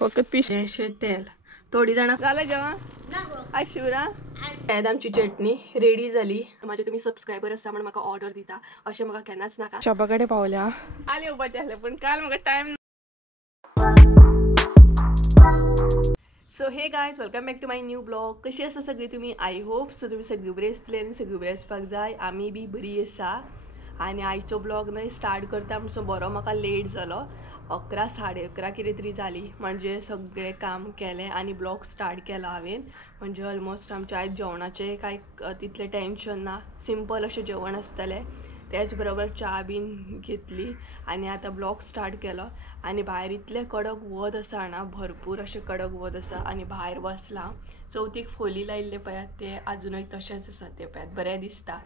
फक्त पिशे तेल थोडी जाणां झालं जेवण आज शिवरा आमची चटणी रेडी झाली. माझे तुम्ही सबस्क्रायबर आसा म्हणून म्हाका ऑर्डर दिता अशें म्हाका केन्नाच नाका. शॉपा कडेन पावल्या आले येवपाचें आसलें पण काल म्हाका time. So hey guys welcome back to my new blog. कशी आसा सगळी तुमी? आय होप सो तुमी सगळी बरी आसतली आनी सगळी बरी आसपाक जाय. आमी बी बरी आसा. आनी आयचो ब्लॉग न्हय स्टार्ट करता म्हणसो बरो म्हाका लेट जालो. 11 साडे 11 कितें तरी जाली. म्हणजे सगळें काम केलें आनी ब्लॉग स्टार्ट केला हांवें. म्हणजे ऑलमोस्ट आमचें आयज जेवणाचें कांय तितलें टेंशन ना. सिंपल अशें जेवण आसतलें. त्याच बरोबर च्या बीन घेतली आनी आतां ब्लॉग स्टार्ट केलो. आनी भायर इतलें कडक वत आसा ना, भरपूर अशें कडक वत आसा. आनी भायर बसलां. चवथीक फोली लायिल्ले पळयात ते अजुनूय तशेंच आसा. ते पळयात बरें दिसता.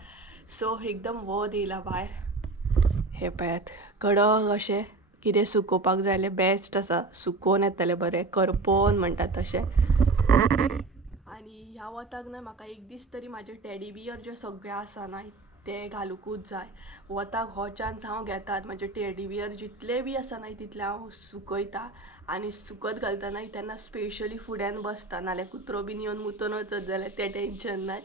सो एकदम वत येयला भायर. हे पळयात कडक अशें कितें सुकोवपाक जाय जाल्यार बेस्ट आसा. सुकोवन येतलें बरें करपोन म्हणटात तशें. आनी ह्या वताक ना म्हाका एक दीस तरी म्हाजे टेडी बियर जे सगळे आसा ना ते घालूंकूच जाय. वताक हो चान्स हांव घेतात. म्हाजे टेडी बियर जितले बी आसा ना तितले हांव सुकयता. आनी सुकत घालतना तेन्ना स्पेशली फुड्यान बसता. नाल्यार कुत्रो बीन येवन मुतोन वचत जाल्यार तें टेंशन नाय.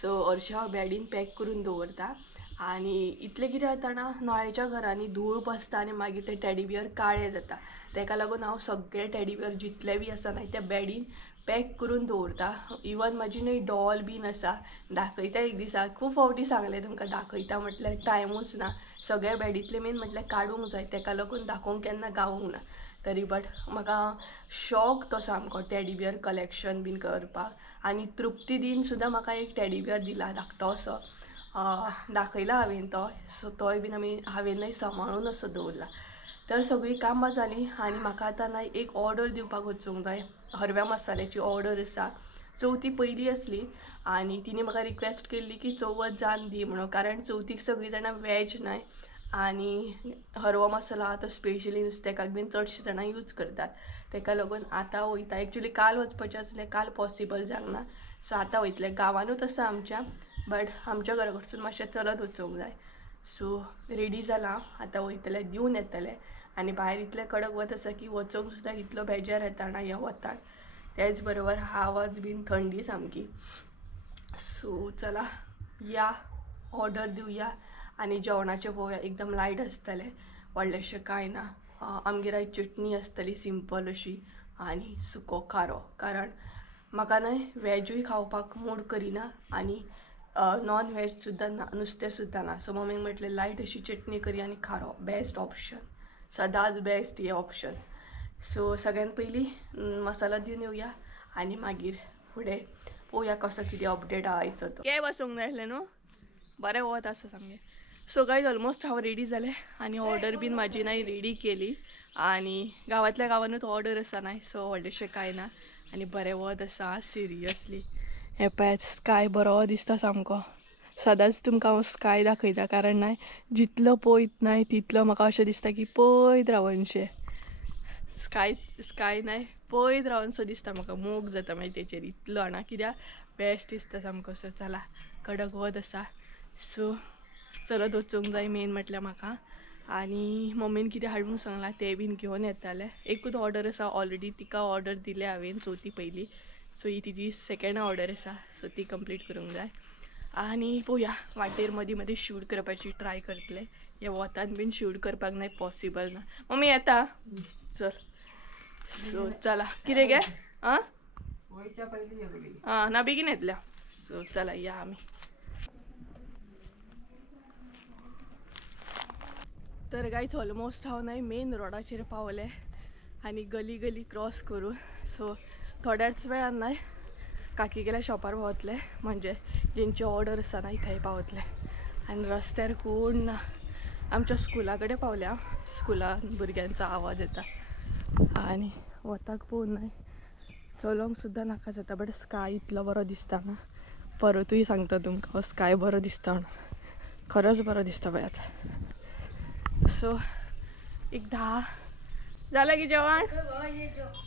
सो हरशीं हांव बॅडीन पॅक करून दवरता. आनी इतलें कितें जाता ना, नळ्याच्या घरांनी धूळ बसता आनी मागीर ते टेडी बियर काळे जाता. तेका लागून हांव सगळे टेडी बियर जितले बी आसा ना ते बॅडीन पॅक करून दवरता. इवन म्हाजी न्हय डॉल बीन आसा. दाखयता एक दिसा. खूब फावटी सांगलें तुमकां दाखयता म्हटल्यार टायमूच ना. सगळे बॅडींतले मेन म्हटल्यार काडूंक जाय. तेका लागून दाखोवंक केन्ना गावूंक ना. तरी बट म्हाका शॉक तो सामको टेडी बियर कलेक्शन बीन करपाक. आनी तृप्ती दीन सुद्दां म्हाका एक टेडी बियर दिला धाकटो असो. दाखयला हांवें तो. सो तोय बीन हांवें न्हय सांबाळून असो दवरला. तर सगळीं कामां जालीं आनी म्हाका आतां ना एक ऑर्डर दिवपाक वचूंक जाय. हरव्या मसाल्याची ऑर्डर आसा. चवथी पयली आसली आनी तिणी म्हाका रिक्वेस्ट केल्ली की चवथ जावन दी म्हणून. कारण चवथीक सगळीं जाणां वॅज न्हय आनी हरवो मसालो आतां स्पेशली नुस्तेकाक बीन चडशीं जाणां यूज करतात. तेका लागून आतां वयता. एक्चुली काल वचपाचें आसलें, काल पॉसिबल जावंक ना. सो आतां वयतलें. गांवानूच आसा आमच्या, बट आमच्या घरा कडसून मातशें चलत वचूंक जाय. सो रेडी जालां. आतां वयतलें, दिवन येतलें. आनी भायर इतलें कडक वत आसा की वचोंक सुद्दां इतलो बेजार येता ना ह्या वताक. तेच बरोबर आवाज बीन थंडी सामकी. सो चला या ऑर्डर दिवया आनी जेवणाचें पळोवया. एकदम लायट आसतलें, व्हडलेंशें कांय ना. आमगेर आयज चटणी आसतली सिंपल अशी आनी सुको खारो. कारण म्हाका न्हय वॅजूय खावपाक मूड करिना आनी नॉन वॅज सुद्दां ना, नुस्तें सुद्दां ना. सो मम्मीन म्हटलें लायट अशी चटणी करी आनी खारो बेस्ट ऑप्शन. सदांच बेस्ट हे ऑप्शन. सो सगळ्यान पयलीं मसालो दिवन येवया आनी मागीर फुडें पळोवया कसो कितें अपडेट आहा आयचो तो. केय बसूंक जाय आसलें न्हू, बरें वत आसा सामकें. सो गायज ऑलमोस्ट हांव रेडी जालें आनी ऑर्डर बीन म्हाजी नाय रेडी केली. आनी गांवांतल्या गांवानूच ऑर्डर आसा नाय. सो व्हडलेंशें कांय ना आनी बरें वत आसा सिरियसली. हे पळयात स्काय बरो दिसता सामको. सदांच तुमकां हांव स्काय दाखयता. कारण नाय जितलो पळयत नाय तितलो म्हाका अशें दिसता की पळयत रावनशें. स्काय नाय पळयत रावनसो दिसता म्हाका. मोग जाता मागीर तेचेर इतलो आणा. कित्याक बेस्ट दिसता सामको. सो चला कडक वत आसा. सो चलत वचूंक जाय मेन म्हटल्यार म्हाका. आनी मम्मीन कितें हाडूंक सांगलां तें बीन घेवन येतालें. एकूच ऑर्डर आसा ऑलरेडी, तिका ऑर्डर दिल्या हांवें चवथी पयली. सो ही तिजी सेकेंड ऑर्डर आसा. सो ती कंप्लीट करूंक जाय. आनी पळोवया वाटेर मदीं मदीं शूट करपाची ट्राय करतलें. हे वतान बीन शूट करपाक नाय पॉसिबल ना. मम्मी येता चल. सो चला कितें गे ना बेगीन येतल्या. सो चला या आमी. तर गायज ऑलमोस्ट हांव न्हय मेन रोडाचेर पावलें आनी गली गली क्रॉस करून. सो थोड्याच वेळान न्हय काकी गेल्या शॉपार पावतले. म्हणजे जेंची ऑर्डर आसा ना थंय पावतले. आनी रस्त्यार कोण ना. आमच्या स्कुला कडेन पावल्या. स्कुलान भुरग्यांचो आवाज येता आनी वताक पळोवन न्हय चलोंक सुद्दां नाका जाता. बट स्काय इतलो बरो दिसता ना. परतूय सांगता तुमकां स्काय बरो दिसता म्हणून. खरोच बरो दिसता पळयात. सो एक 10 जालें की जेवण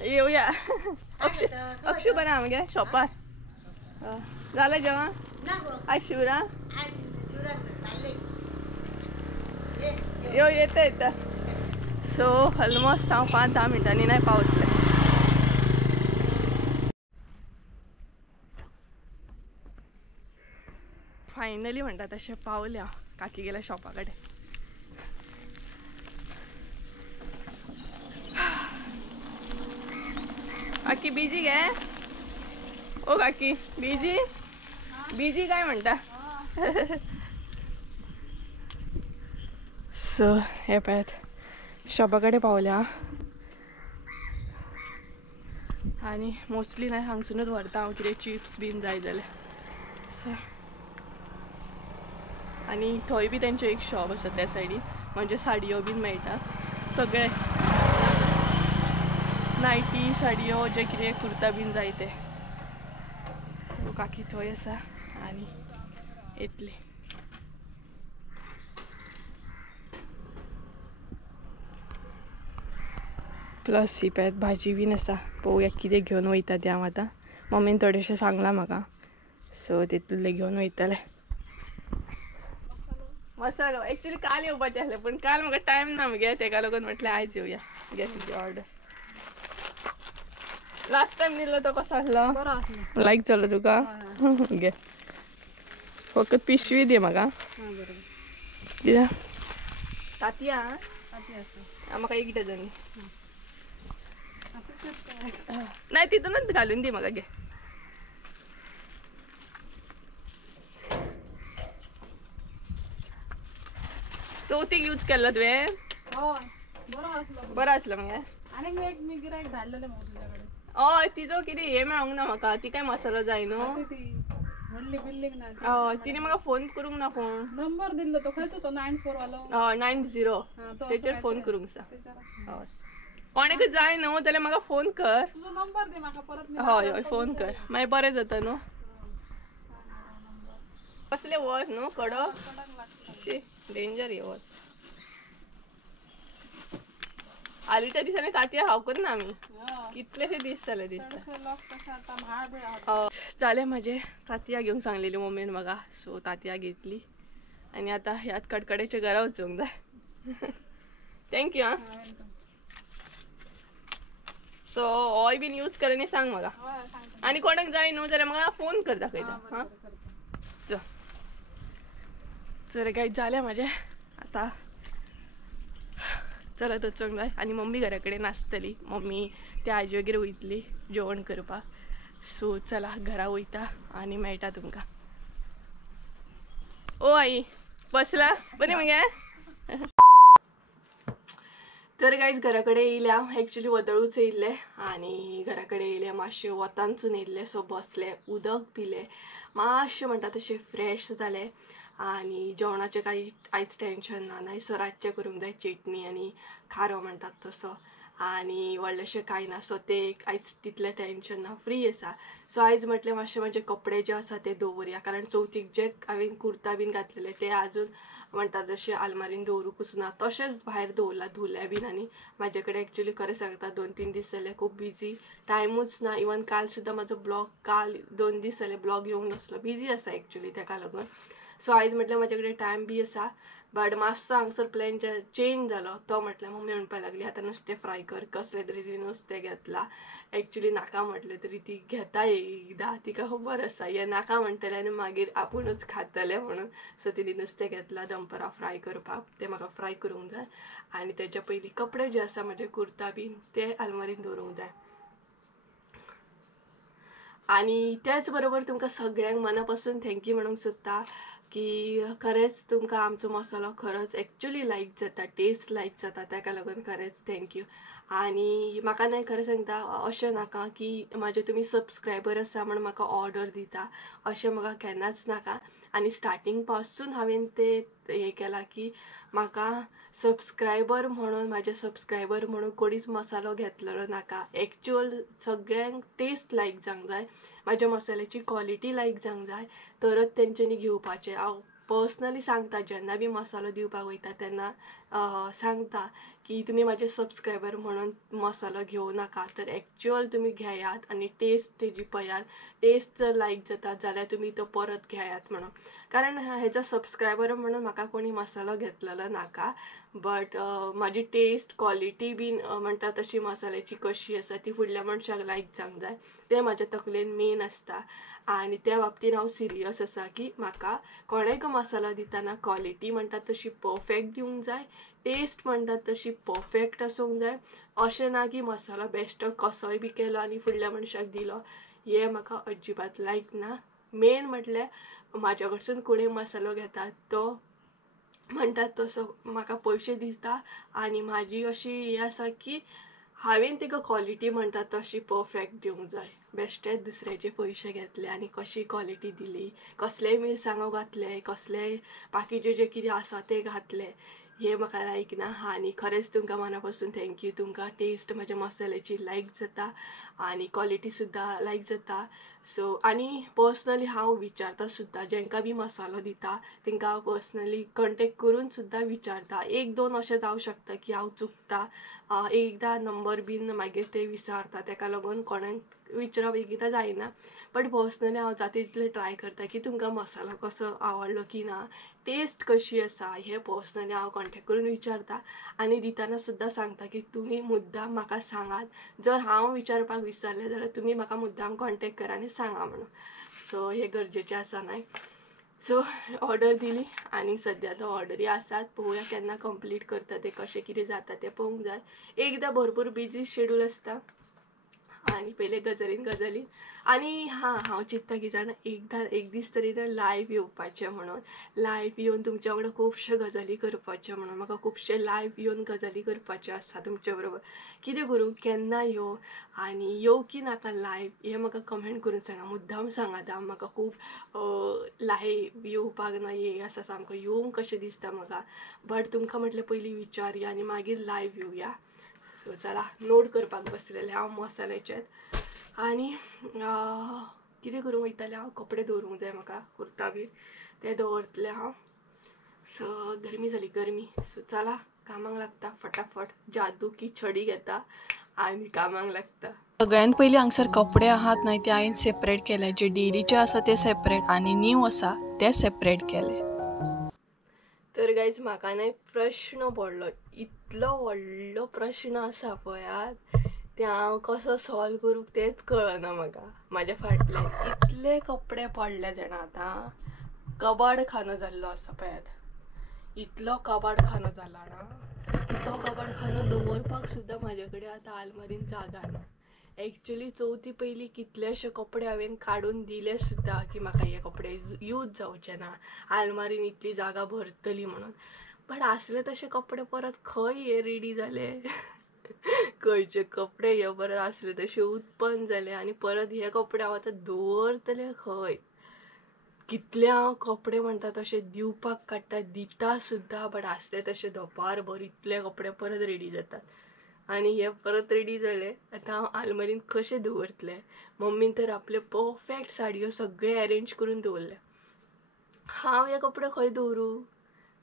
येवया. अक्षू बरें आमगे शॉपार जालें जेवण आज शिवरा यो येता येता. सो ऑलमोस्ट हांव 5-10 मिनटांनी नाय पावतलें. फायनली म्हणतात तसे पावले हांव. काकी गेल्या शॉपाकडे. काकी बिजी गे? ओ काकी बिजी? बिजी काय म्हणता? सो हे पळयात शॉपाकडे पावल्या आणि मोस्टली नाही हांगसूनच व्हरता हांव कितें चिप्स बीन जाय जाल्यार. सो आणि थंय बी तेंचें एक शॉप आसा त्या सायडीन म्हणजे साडयो बीन मेळटा सगळे नायटी साडयो जे कितें कुर्ता बीन जाय ते. सो काकी थंय आसा आनी येतली. प्लस ही पळयात भाजी बीन आसा. पळोवया कितें घेवन वयता तें हांव आतां. मम्मीन थोडेशें सांगलां म्हाका सो तितूंतले घेवन वयतलें. मसालो एक्चुअली काल येवपाचें आसलें पूण काल म्हाका टायम ना मगे तेका लागून म्हटलें आयज येवया. घे तुजी ऑर्डर. लास्ट टायम दिल्लो तो कसो आसलो? लायक जालो तुका? घे फक्त पिशवी दी म्हाका. कित्याक तातयां म्हाका एक डझन. नाही तिथूनच घालून दी म्हाका. घे चवथीक यूज केल्लो तुवें? बरो आसलो मगे. हय तिचो कितें हे मेळोंक ना म्हाका. ती काय मसालो जाय न्हू. हय तिने म्हाका फोन करूंक ना. कोण नंबर दिल्लो तो खंयचो तो 94 वालो? हय 90 तेचेर फोन करूंक सा. हय कोणेक जाय न्हू जाल्यार म्हाका फोन कर. तुजो नंबर दे म्हाका परत. हय हय फोन कर मागीर बरें जाता न्हू. कसले वत न्हू कडक डेंजर हे वत. हालींच्या दिसांनी तातयां खावकूच ना आमी. कितलेशे दीस जाले दिसता. जालें म्हाजें. तातयां घेवंक सांगलेली मम्मीन म्हाका सो तातयां घेतली आनी आतां ह्यात कडकडेच्या घरा वचूंक जाय. थँक्यू आं. सो ऑय बीन यूज कर आनी सांग म्हाका. आनी कोणाक जाय न्हू जाल्यार म्हाका फोन कर दाखयता. हां चल काय जालें म्हाजें आतां चलत वचूंक जाय. आनी मम्मी घरा कडेन नासतली. मम्मी त्या आजयेगेर वयतली जेवण करपाक. सो चला घरा वयता आनी मेळटा तुमकां. ओ आई बसला बरें मगे. तर गायज घरा कडेन येयले हांव. एक्चुली वदळूच येयल्ले आनी घरा कडेन येयले मातशें वतानसून येयल्ले. सो बसले उदक पिलें मातशें म्हणटा तशें फ्रेश जालें आनी जेवणाचें काही आयज टेंशन ना. नाय सो रातचें करूंक जाय चटणी आनी खारो म्हणटात तसो आनी व्हडलेशें कांय ना. सो ते आयज तितलें टेंशन ना. फ्री आसा. सो आयज म्हटलें मातशें म्हजे कपडे जे आसा ते दवरया कारण चवथीक जे हांवें कुर्ता बीन घातलेले ते आजून म्हणटा जशें आलमारीन दवरूंकूच ना. तशेंच भायर दवरला धुले बीन आनी म्हाजे कडेन एक्चुली खरें सांगता 2-3 दीस जाले खूब बिजी. टायमूच ना. इवन काल सुद्दां म्हाजो ब्लॉग काल 2 दीस जाले ब्लॉग येवंक नासलो. बिजी आसा एक्चुली तेका लागून. सो आयज म्हटल्यार म्हाजे कडेन टायम बी आसा बट मातसो हांगसर प्लॅन चेंज जालो. तो म्हटल्यार मम्मी म्हणपाक लागली आतां नुस्तें फ्राय कर. कसलें तरी ती नुस्तें घेतलां. एक्चुली नाका म्हटलें तरी ती घेता एकदां. तिका खबर आसा हें नाका म्हणटलें आनी मागीर आपुणूच खातलें म्हणून. सो तिणी नुस्तें घेतलां दनपारां फ्राय करपाक. तें म्हाका फ्राय करूंक जाय आनी तेच्या पयलीं कपडे जे आसा म्हजे कुर्ता बीन ते आलमारीन दवरूंक जाय. आनी त्याच बरोबर तुमकां सगळ्यांक मना पासून थँक्यू म्हणूंक सोदता की खरेंच तुमकां आमचो मसालो खरोच एक्चुली लायक जाता. टेस्ट लायक जाता तेका लागून खरेंच थँक्यू. आनी म्हाका न्हय खरें सांगता अशें नाका की म्हाजे तुमी सबस्क्रायबर आसा म्हण म्हाका ऑर्डर दिता अशें म्हाका केन्नाच नाका. आनी स्टार्टींग पासून हांवें ते हें केलां की म्हाका सबस्क्रायबर म्हणून म्हाजे सबस्क्रायबर म्हणून कोणीच मसालो घेतलेलो नाका. एक्चुअल सगळ्यांक टेस्ट लायक जावंक जाय. म्हाज्या मसाल्याची क्वॉलिटी लायक जावंक जाय तरच तेंच्यांनी घेवपाचें. हांव पर्सनली सांगता जेन्ना बी मसालो दिवपाक वयता तेन्ना सांगता की तुमी म्हाजे सबस्क्रायबर म्हणून मसालो घेवं नाका तर एक्चुअल तुमी घेयात आनी टेस्ट तेजी पळयात. टेस्ट जर लायक जाता जाल्यार तुमी तो परत घेयात म्हणून. कारण हेजो सबस्क्रायबर म्हणून म्हाका कोणी मसालो घेतलेलो नाका. बट माझी टेस्ट क्वॉलिटी बीन म्हणटा तशी मसाल्याची कशी आसा ती फुडल्या मनशाक लायक जावंक जाय तें म्हाज्या तकलेन मेन आसता. आनी त्या बाबतीन हांव सिरियस आसा की म्हाका कोणेक मसालो दितना क्वॉलिटी म्हणटा तशी परफेक्ट दिवंक जाय, टेस्ट म्हणटा तशी परफेक्ट आसूंक जाय. अशें ना की मसालो बेश्टो कसोय बी केलो आनी फुडल्या मनशाक दिलो, हें म्हाका अजिबात लायक ना. मेन म्हटल्यार म्हाज्या कडसून कोणूय मसालो घेता तो म्हणटात तसो म्हाका पयशे दिता आनी म्हाजी अशी हें आसा की हांवें तिका क्वॉलिटी म्हणटा तशी परफेक्ट दिवंक जाय. बेश्टेच दुसऱ्याचे पयशे घेतले आनी कशी क्वॉलिटी दिली, कसलेय मिरसांगो घातले, कसलेय बाकीचे जे कितें आसा ते घातले, हें म्हाका लायक ना. आनी खरेंच तुमकां मना पासून थँक्यू. तुमकां टेस्ट म्हाज्या मसाल्याची लायक जाता आनी क्वॉलिटी सुद्दां लायक जाता. सो आनी पर्सनली हांव विचारता सुद्दां जेंकां बी मसालो दिता तेंकां हांव पर्सनली कॉन्टेक्ट करून सुद्दां विचारता. एक दोन अशें जावं शकता की हांव चुकता, एकदां नंबर बीन मागीर ते विचारता, तेका लागून कोणाक विचारप एकदां जायना. बट पर्सनली हांव जाता तितलें ट्राय करता की तुमकां मसालो कसो आवडलो की ना, टेस्ट कशी आसा हें पर्सनली हांव कॉन्टेक्ट करून विचारता. आनी दितना सुद्दां सांगता की तुमी मुद्दाम म्हाका सांगात. जर हांव विचारपाक विसरलें जाल्यार तुमी म्हाका मुद्दाम कॉन्टेक्ट करा आनी सांगा म्हणून. सो हें गरजेचें आसा न्हय. सो ऑर्डर दिली आनी सद्या तो ऑर्डरी आसात. पळोवया केन्ना कंप्लीट करता ते, कशें कितें जाता तें पळोवंक जाय. एकदां भरपूर बिजी शेड्यूल आसता आनी पयले गजालीन आनी हांव चिंतता की जाणा एकदां एक दीस तरी ना लायव्ह येवपाचें म्हणून, लायव्ह येवन तुमच्या वांगडा खुबशे गजाली करपाचे म्हणून. म्हाका खुबशे लायव्ह येवन गजाली करपाचे आसा तुमचे बरोबर. कितें करूं, केन्ना येवं आनी येवं की नाका लायव्ह, हें म्हाका कमेंट करून सांगा. मुद्दाम सांगात. म्हाका खूब लायव्ह येवपाक ना हें आसा सामको, येवंक कशें दिसता म्हाका. बट तुमकां म्हटलें पयलीं विचारया आनी मागीर लायव्ह येवया. सो चला नोट करपाक बसलेलें हांव मसाल्याचें. आनी कितें करूंक वयतालें हांव, कपडे दवरूंक जाय म्हाका, कुर्ता बी ते दवरतलें हांव. सो गरमी जाली गरमी. सो चला कामाक लागता फटाफट. जादू की छडी घेता आनी कामाक लागता. सगळ्यात पयलीं हांगसर कपडे आहात न्हय ते हांवें सेपरेट केले. जे डेलीचे आसा ते सेपरेट आनी न्यू आसा ते सेपरेट केले. तर गायज म्हाका न्हय प्रश्न पडलो, इतलो व्हडलो प्रश्न आसा पळयात, ते हांव कसो सॉल्व करूं तेंच कळना म्हाका. म्हाज्या फाटल्यान इतले कपडे पडले जाणा आतां, कबाड खानो जाल्लो आसा पळयात. इतलो कबाड खानो जाला ना की तो कबाड खानो दवरपाक सुद्दां म्हाजे कडेन आतां आलमारीन जागा ना. एक्चुली चवथी पयलीं कितलेशे कपडे हांवें काडून दिले सुद्दां की म्हाका हे कपडे यूज जावचे ना, आलमारीन इतली जागा भरतली म्हणून. बट आसले तशे कपडे परत खंय हे रेडी जाले खंयचे कपडे हे परत आसले तशे उत्पन्न जाले आनी परत हे कपडे हांव आतां दवरतले खंय. कितले हांव कपडे म्हणटा तशे दिवपाक काडटा, दिता सुद्दां, बट आसले तशे धोपारभर इतले कपडे परत रेडी जातात. आनी हे परत रेडी जाले, आतां हांव आलमारीन कशें दवरतलें. मम्मीन तर आपले परफेक्ट साडयो सगळे अरेंज करून दवरले. हांव हे कपडे खंय दवरूं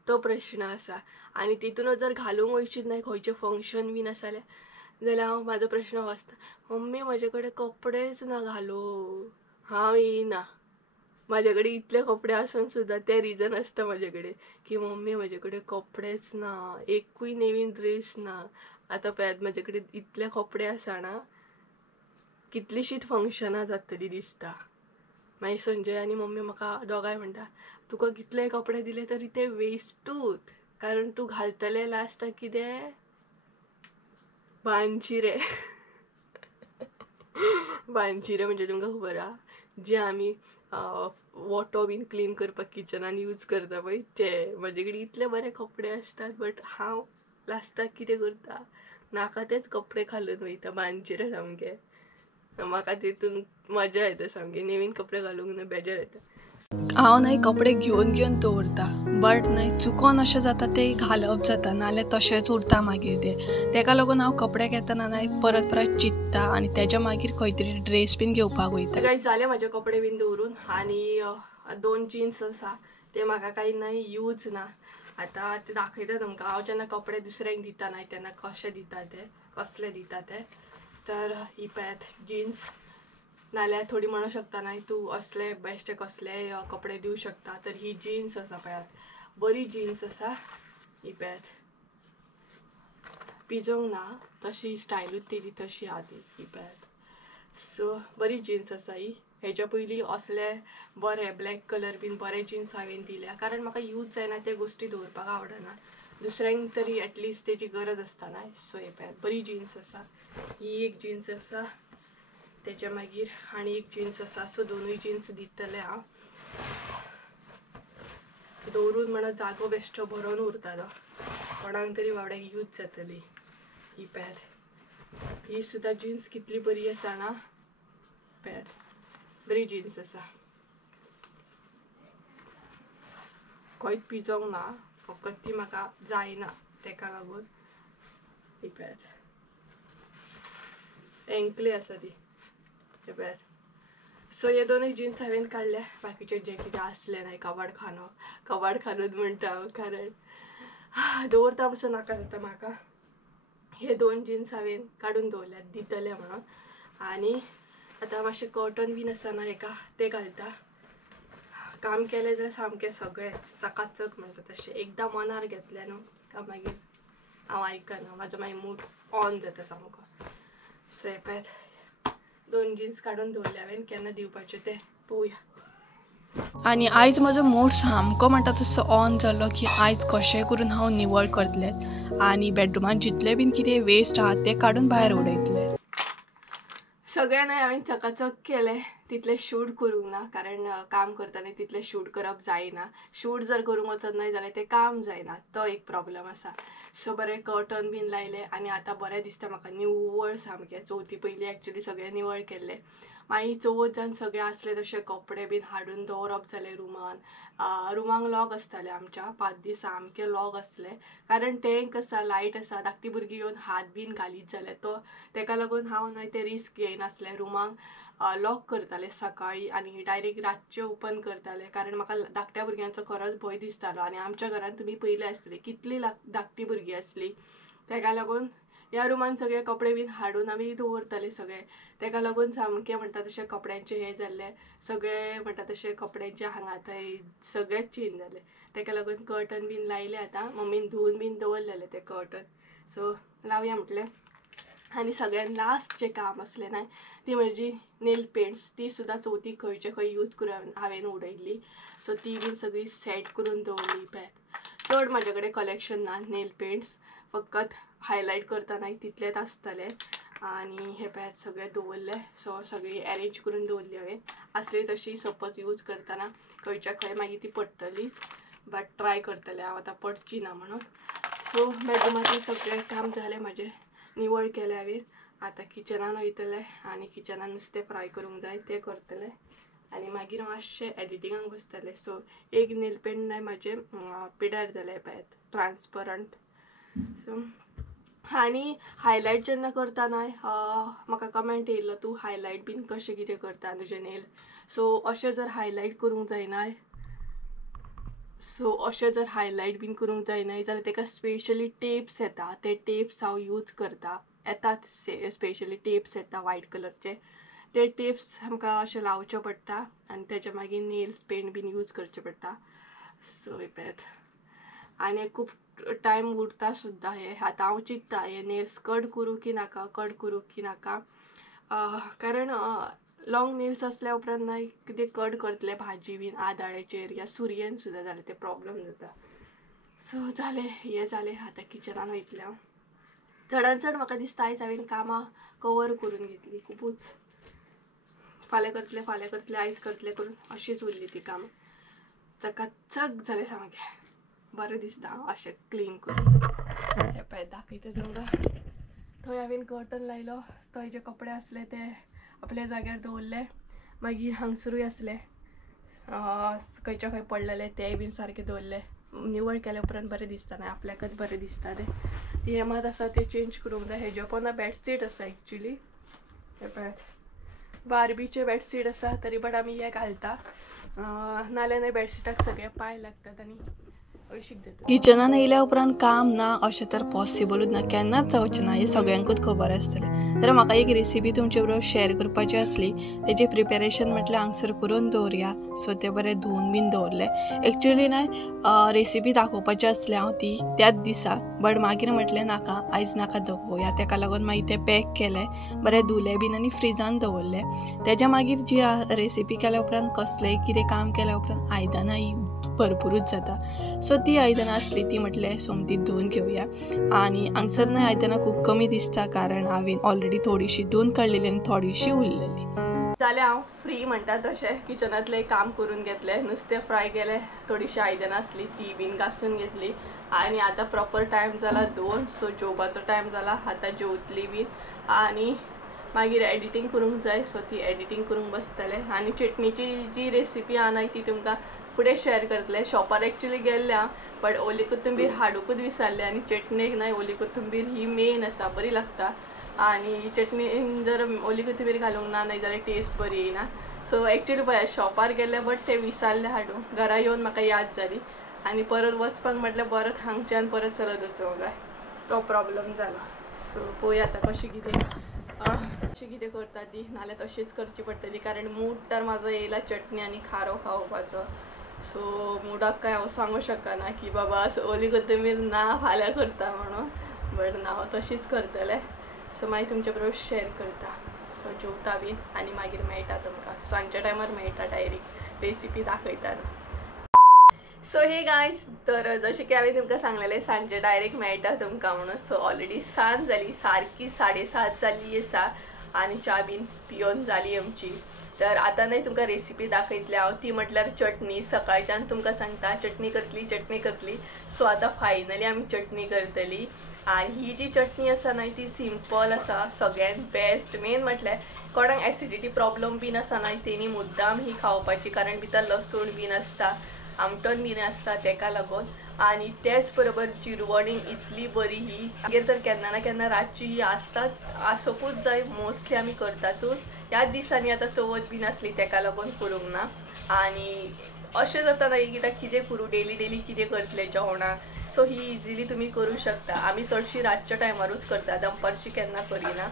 तो प्रश्न आसा. आनी तितूनच जर घालूंक वयशीत न्हय खंयचें फंक्शन बीन आसा जाल्यार हांव म्हाजो प्रश्न वाचता, मम्मी म्हाजे कडेन कपडेच ना घालूंक, हांव येयना. म्हाजे कडेन इतले कपडे आसून सुद्दां ते रिजन आसता म्हाजे कडेन की मम्मी म्हाजे कडेन कपडेच ना, एकूय नवीन ड्रेस ना. आतां पळयात म्हाजे कडेन इतले कपडे आसा ना, कितलीशींच फंक्शनां जातलीं दिसता. मागीर संजय आनी मम्मी म्हाका दोगांय म्हणटा, तुका कितले कपडे दिले तरी ते वेस्टूच, कारण तूं घालतले लास्टाक कितें बांचिरे बांचिरे म्हणजे तुमकां खबर आहा जे आमी वॉटो बीन क्लीन करपाक किचनान यूज करता पळय ते. म्हाजे कडेन इतले बरे कपडे आसतात बट हांव लास्टाक कितें करता, नाका तेच कपडे घालून वयता बांचिरे सामके. म्हाका तितून मजा येता सामकी, नवीन कपडे घालूंक न्हय बेजार येता. हांव न्हय कपडे घेवन दवरता, बट न्हय चुकोन अशें जाता ते घालप जाता, नाल्यार तशेंच उरता मागीर ते. तेका लागून हांव कपडे घेतना न्हय परत परत चिंत्ता आनी तेच्या मागीर खंय तरी ड्रेस बीन घेवपाक वयता. काय जाले म्हाजे कपडे बीन दवरून. आनी 2 जीन्स आसा ते म्हाका काही न्हय यूज ना. आतां ते दाखयता तुमकां. हांव जेन्ना कपडे दुसऱ्यांक दिता न्हय तेन्ना कशें दिता ते, कसले दिता ते. तर ही पळयात जीन्स, नाल्यार थोडी म्हणू शकता न्हय तूं असले बेश्टे कसले कपडे दिवं शकता. तर ही जीन्स आसा पळयात, बरी जीन्स आसा ही पळयात. पिजोंक ना तशी स्टायलूच तेजी तशी आदी ही पॅट. सो बरी जीन्स आसा ही. हेच्या पयलीं असले बरे ब्लॅक कलर बीन बरे जीन्स हांवें दिल्या, कारण म्हाका यूज जायना ते गोश्टी दवरपाक आवडना. दुसऱ्यांक तरी एटलिस्ट तेजी गरज आसता ना. सो हे पॅट बरी जीन्स आसा. ही एक जीन्स आसा, तेच्या मागीर आनी एक जीन्स आसा. सो दोनूय जीन्स दितले हांव. दवरून म्हणून जागो बेश्टो भरोन उरतालो, कोणाक तरी बाबड्याक यूज जातली ही पॅट. ही सुद्दां जीन्स कितली बरी आसा ना. पॅट बरी जीन्स आसा, खंयच पिजोंक ना, फकत ती म्हाका जायना तेका लागून ही पॅट. एंकले आसा ती हे पॅट. सो हे दोनूय जीन्स हांवें काडले. बाकीचे जे कितें आसले न्हय कबाड खानूच म्हणटा हांव, कारण दवरता म्हणसर नाका जाता म्हाका. हे दोन जीन्स हांवें काडून दवरल्यात दितले म्हणून. आनी आतां मातशें कॉटन बीन आसा ना हेका ते घालता. काम केलें जाल्यार सामकें सगळेंच चकाचक म्हणटा तशें. एकदां मनार घेतलें न्हू काय मागीर हांव आयकना, म्हाजो मागीर मूड ऑन जाता सामको. सो हे पळयात दोन जीन्स काडून दवरले हांवें, केन्ना दिवपाचे ते पळोवया. आनी आयज म्हजो मूड सामको म्हणटा तसो ऑन जालो की आयज कशें करून हांव निवळ करतलें आनी बेडरूमांत जितले बीन कितें वेस्ट आहा ते काडून भायर उडयतलें. सगळें न्हय हांवें चकाचक केलें, तितलें शूट करूंक ना, कारण काम करतना तितलें शूट करप जायना. शूट जर करूंक वचत न्हय जाल्यार तें काम जायना, तो एक प्रॉब्लम आसा. सो बरें कर्टन बीन लायले आनी आतां बरें दिसता म्हाका निव्वळ सामकें. चवथी पयलीं एक्चुली सगळें निवळ केल्लें. मागीर चवथ जावन सगळें आसले तशे कपडे बीन हाडून दवरप जालें रुमान. रुमांक लॉक आसताले आमच्या 5 दीस सामके लॉक आसले, कारण टँक आसा, लायट आसा, धाकटी भुरगीं येवन हात बीन घालीत जाले. तो तेका लागून हांव न्हय ते रिस्क घेयनासलें. रुमांक लॉक करताले सकाळीं आनी डायरेक्ट रातचे ओपन करताले, कारण म्हाका धाकट्या भुरग्यांचो खरोच भंय दिसतालो. आनी आमच्या घरांत तुमी पयले आसतली कितली धाकटी भुरगीं आसली, तेका लागून ह्या रुमान सगळे कपडे बीन हाडून आमी दवरताले सगळे. तेका लागून सामकें म्हणटा तशें कपड्यांचें हें जाल्लें, सगळे म्हणटा तशें कपड्यांचे हांगा थंय सगळेंच चेंज जालें. तेका लागून कर्टन बीन लायले आतां. मम्मीन धुवन बीन दवरलेले ते कर्टन. सो लावया म्हटलें. आनी सगळ्यान लास्ट जें काम आसलें ना ती म्हजी नेल पेंट्स. ती सुद्दां चवथीक खंयचे खंय यूज करून हांवें उडयल्ली. सो ती बीन सगळी सेट करून दवरली. पळयात चड म्हाजे कडेन कलेक्शन ना नेल पेंट्स, फकत हायलायट करतना तितलेच आसतले. आनी हे पळयात सगळे दवरले. सो सगळी अरेंज करून दवरली हांवें. आसली तशी सपोज यूज करतना खंयच्या खंय मागीर ती पडटलीच, बट ट्राय करतलें हांव आतां पडची ना म्हणून. सो बेडरूमांतलें सगळें काम जालें म्हाजें, निवळ केलें हांवें. आतां किचनान वयतलें आनी किचनान नुस्तें फ्राय करूंक जाय तें करतलें आनी मागीर मातशें एडिटिंगाक बसतलें. सो एक नेल पेंट न्हय म्हाजें पिड्यार जालें पळयात, ट्रान्सपरंट. सो आनी हायलायट जेन्ना करता न्हय म्हाका कमेंट येयल्लो तूं हायलायट बीन कशें कितें करता तुजें नेल. सो अशें जर हायलायट करूंक जायना बीन करूंक जायना जाल्यार तेका स्पेशली टेप्स येता. ते टेप्स हांव यूज करता. येतात स्पेशली टेप्स येता वायट कलरचे. ते टेप्स आमकां अशें लावचे पडटा आनी तेच्या मागीर नेल्स पेंट बीन यूज करचे पडटा. सो पळयात आनी खूब टायम उरता सुद्दां हे. आतां हांव चिंतता हे नेल्स कट करूं की नाका, कारण लॉंग नेल्स आसल्या उपरांत न्हय कितें कट करतले भाजी बीन आदाळ्याचेर या सुरयेन सुद्दां जाल्यार ते प्रॉब्लम जाता. सो जालें हें जालें. आतां किचनान वयतलें हांव. चडांत चड म्हाका दिसता आयज हांवें कामां कवर करून घेतली खुबूच. फाल्यां करतलें आयज करतलें करून अशीच उरली ती कामां. चकाचक जालें सामकें. बरें दिसता अशें क्लीन करून. हे पळय दाखयता तुमकां. थंय हांवें कर्टन लायलो. थंय जे कपडे आसले ते आपल्या जाग्यार दवरले. मागीर हांगसरूय आसले खंयचे खंय पडलेले ते बीन सारके दवरले. निवळ केल्या उपरांत बरें दिसता न्हय, आपल्याकच बरें दिसता तें. ती हेमात आसा ते चेंज करूंक जाय. हेजे पोंदा बेडशीट आसा एक्चुली. हे पळयात बार्बीचे बेडशीट आसा, तरी बट आमी हे घालता. नाल्यार न्हय बेडशीटाक सगळे पांय लागतात आनी किचनान येयल्या उपरांत काम ना अशें तर पॉसिबलूच ना, केन्नाच जावचें ना, हें सगळ्यांकूच खबर आसतलें. तर म्हाका एक रेसिपी तुमचे बरोबर शेअर करपाची आसली. तेजें प्रिपेरेशन म्हटल्यार हांगसर करून दवरया. सो तें बरें धुवन बीन दवरलें. एक्चुअली ना रेसिपी दाखोवपाची आसली हांव ती त्याच दिसा, बट मागीर म्हटलें नाका, आयज नाका दाखोवया. तेका लागून मागीर तें पॅक केलें, बरें धुलें बीन आनी फ्रिजान दवरलें. तेज्या मागीर जी रेसिपी केल्या उपरांत कसलेंय कितें काम केल्या उपरांत आयदनां ही भरपूरूच जाता. सो ती आयदनां आसली ती म्हटलें सोमतीच धुवन घेवया. आनी हांगसर न्हय आयदनां खूब कमी दिसता, कारण हांवें ऑलरेडी थोडीशीं धुवन काडलेली आनी थोडीशीं उरलेली. जाल्यार हांव फ्री म्हणटा तशें किचनांतलें काम करून घेतलें. नुस्तें फ्राय केलें, थोडीशीं आयदनां आसली ती बीन घासून घेतली. आनी आतां प्रॉपर टायम जाला 2, सो जेवपाचो टायम जाला. आतां जेवतली बीन आनी मागीर एडिटींग करूंक जाय. सो ती एडिटींग करूंक बसतलें. आनी चटणीची जी रेसिपी आहा ती तुमकां फुडें शेअर करतलें. शॉपार एक्चुअली गेल्लें हांव, बट ओली कोथंबीर हाडूंकूच विसरलें. आनी चटणेक न्हय ओली कोथंबीर ही मेन आसा, बरी लागता. आनी चटणीन जर ओली कोथंबीर घालूंक ना जाल्यार टेस्ट बरी येना. सो एक्चुअली पळय शॉपार गेल्लें, बट तें विसरलें हाडूंक. घरा येवन म्हाका याद जाली आनी परत वचपाक म्हटल्यार परत हांगच्यान परत चलत वचूंक जाय, तो प्रॉब्लम जाला. सो पळोवया आतां कशी कितें करता ती, नाल्यार तशीच करची पडटली, कारण मूड तर म्हाजो येयला चटणी आनी खारो खावपाचो. सो मुडाक काय हांव सांगूं शकना की बाबा ओली कोथंबीर ना फाल्यां करता म्हणून, बट ना हांव तशीच करतलें. सो मागीर तुमचे बरोबर शेअर करता. सो जेवता बीन आनी मागीर मेळटा तुमकां सांजच्या टायमार मेळटा डायरेक्ट रेसिपी दाखयतना. सो हे गायज, तर जशें की हांवें तुमकां सांगलेलें सांजचे डायरेक्ट मेळटा तुमकां म्हणून. सो ऑलरेडी सांज जाली, सारकी 7:30 जाल्ली आसा आनी च्या बीन पिवन जाली आमची. तर आतां न्हय तुमकां रेसिपी दाखयतलें हांव, ती म्हटल्यार चटणी. सकाळच्यान तुमकां सांगता चटणी करतली. सो आतां फायनली आमी चटणी करतली. आनी ही जी चटणी आसा न्हय ती सिंपल आसा, सगळ्यान बेस्ट. मेन म्हटल्यार कोणाक एसिडिटी प्रॉब्लम बीन आसा न्हय तेणी मुद्दाम ही खावपाची, कारण भितर लसूण बीन आसता, आमटण बीन आसता, तेका लागून. आनी तेच बरोबर चिरवणी इतली बरी ही. मागीर तर केन्ना ना केन्ना रातची ही आसोकूच जाय, मोस्टली आमी करतातूच. ह्याच दिसांनी आतां चवथ बीन आसली तेका लागून करूंक ना. आनी अशें जाता न्हय कितें करूं, डेली कितें करतलें जेवणाक. सो ही इजिली तुमी करूं शकता. आमी चडशी रातच्या टायमारूच करता, दनपारची केन्ना करिना.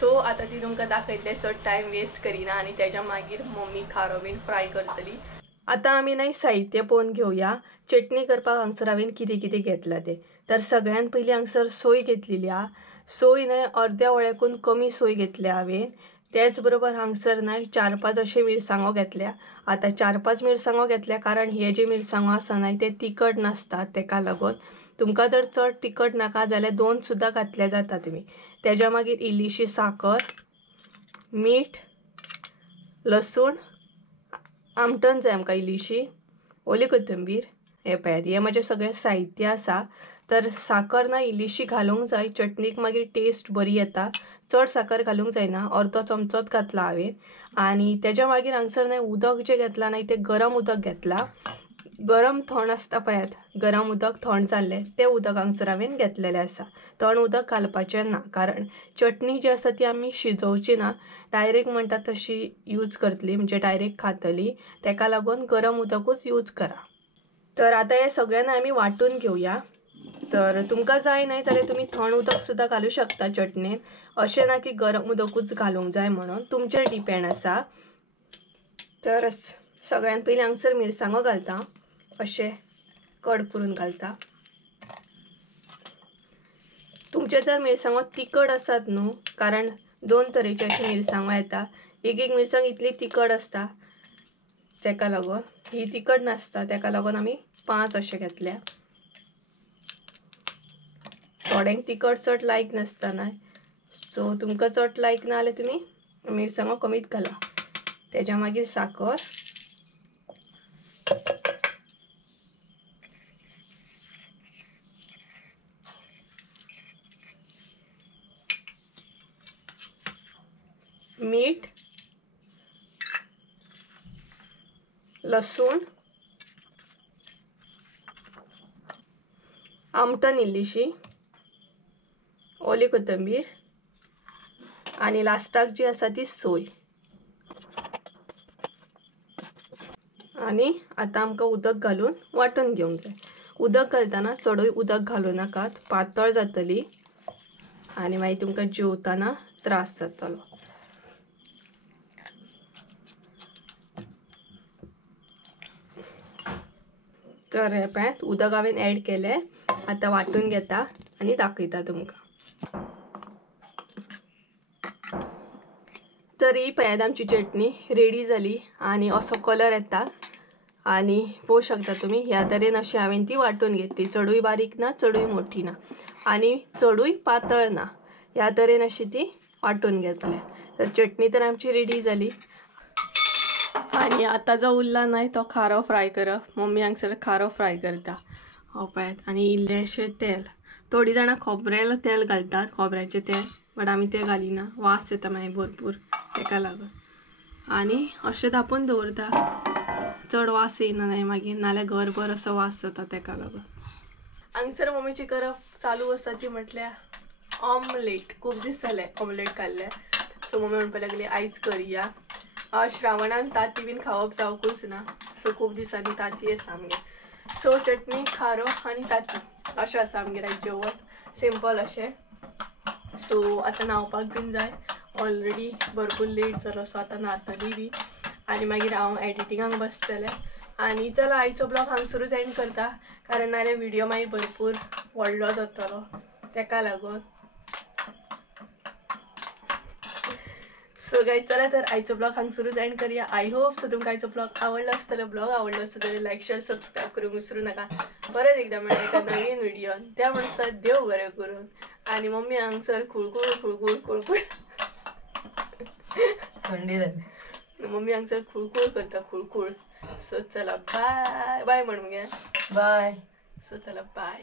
सो आतां ती तुमकां दाखयतलें, चड टायम वेस्ट करिना. आनी तेज्या मागीर मम्मी खारो बीन फ्राय करतली. आतां आमी न्हय साहित्य पळोवन घेवया. चटणी करपाक हांगसर हांवें कितें घेतलां तें. तर सगळ्यान पयलीं हांगसर सोय घेतलेली आहा. सोय न्हय अर्द्या वळ्याकून कमी सोय घेतल्या हांवें. तेच बरोबर हांगसर न्हय 4-5 अशे मिरसांगो घेतल्या. आतां 4-5 मिरसांगो घेतल्या कारण हे जे मिरसांगो आसा न्हय ते तिखट नासतात, तेका लागून. तुमकां जर चड तिखट नाका जाल्यार 2 सुद्दां घातले जाता तुमी. तेज्या मागीर इल्लीशी साकर, मीठ, लसूण, आमटण जाय आमकां इल्लीशी, ओली कोथंबीर. हे पळयात, हे म्हजें सगळें साहित्य आसा. तर साकर ना इल्लीशी घालूंक जाय, चटणीक मागीर टेस्ट बरी येता. चड साकर घालूंक जायना, अर्दो चमचोच घातला हांवें. आनी तेज्या मागीर हांगसर न्हय उदक जें घेतलां न्हय तें गरम उदक घेतलां. गरम थंड आसता पळयात, गरम उदक थंड जाल्लें तें उदक हांगसर हांवें घेतलेलें आसा. थंड उदक घालपाचें ना, कारण चटणी जी आसा ती आमी शिजोवची ना, डायरेक्ट म्हणटा तशी यूज करतली, म्हणजे डायरेक्ट खातली. तेका लागून गरम उदकूच यूज करा. तर आतां हे सगळ्यांना आमी वांटून घेवया. तर तुमकां जाय न्हय जाल्यार तुमी थंड उदक सुद्दां घालूं शकता चटणीन. अशें ना की गरम उदकूच घालूंक जाय म्हणून, तुमचेर डिपेंड आसा. तर सगळ्यान पयलीं हांगसर मिरसांगो घालता, अशें कट करून घालता. तुमचे जर मिरसांगो तिखट आसात न्हू, कारण 2 तरेचे अशे मिरसांगो येता. एक मिरसांग इतली तिखट आसता, तेका लागून ही तिखट नासता, तेका लागून आमी 5 अशे घेतल्या. थोड्यांक तिखट चड लायक नासता न्हय, सो तुमकां चड लायक ना जाल्यार तुमी मिरसांगो कमीच घाला. तेज्या मागीर साकर, मीठ, लसूण, आमटण इल्लीशी, ओली कोथंबीर आनी लास्टाक जी आसा ती सोय. आनी आतां आमकां उदक घालून वांटून घेवंक जाय. उदक घालतना चडूय उदक घालूं नाकात, पातळ जातली आणि मागीर तुमकां जेवताना त्रास जातलो. तर हे पळय उदक हांवें ऍड केलें. आतां वांटून घेता आनी दाखयता तुमकां. तर ही पळयात आमची चटणी रेडी जाली आणि असो कलर येता आणि पळोवं शकता तुमी. ह्या तरेन अशी हांवें ती वांटून घेतली. चडूय बारीक ना, चडूय मोठी ना आणि चडूय पातळ ना. ह्या तरेन अशी ती वांटून घेतली. तर चटणी तर आमची रेडी जाली आणि आता जो उरला नाही तो खारो फ्राय करप. मम्मी हांगसर खारो फ्राय करता. हो पळयात आणि इल्लेशें तेल. थोडी जाणां खोबरेल तेल घालतात, खोबऱ्याचें तेल, बट आमी तें घालिना. वास येता मागीर भरपूर तेका लागून. आणि अशें धापून दवरता. चड वास येयना न्हय मागीर, नाल्यार घरभर असो वास जाता तेका लागून. हांगसर मम्मीची करप चालू आसा ती म्हटल्यार ऑमलेट. खूब दीस जाले ऑमलेट खाल्ले. सो मम्मी म्हणपाक लागली आयज करुया. श्रावणान तांती बीन खावप जावकूच ना. सो खूब दिसांनी तांती आसा आमगे. सो चटणी, खारो आनी तांती अशें आसा आमगेर आयज जेवण. सिंपल अशें. सो आतां न्हावपाक बीन जाय. ऑलरेडी भरपूर लेट जालो. सो आतां न्हातली बी आनी मागीर हांव एडिटिंगाक बसतलें. आनी चला आयचो ब्लॉग हांगसरूच एंड करता, कारण नाल्यार व्हिडिओ मागीर भरपूर व्हडलो जातलो तेका लागून. सो गायज चला तर आयचो ब्लॉग हांगसरूच एंड करूया. आय होप सो तुमकां आयचो ब्लॉग आवडलो आसतलो. ब्लॉग आवडलो आसतलो जाल्यार लायक, शेअर, सबस्क्राईब करूंक विसरू नाका. परत एकदा मेळटा एका नवीन व्हिडिओन. त्या म्हणसर देव बरें करून. आणि मम्मी हांगसर खुळखुळ खुळखुळ खुळखुळ थंडी जाली. मम्मी हांगसर खुळखुळ करता, खुळखुळ. सो चला बाय बाय म्हण मगे. बाय. सो चला बाय.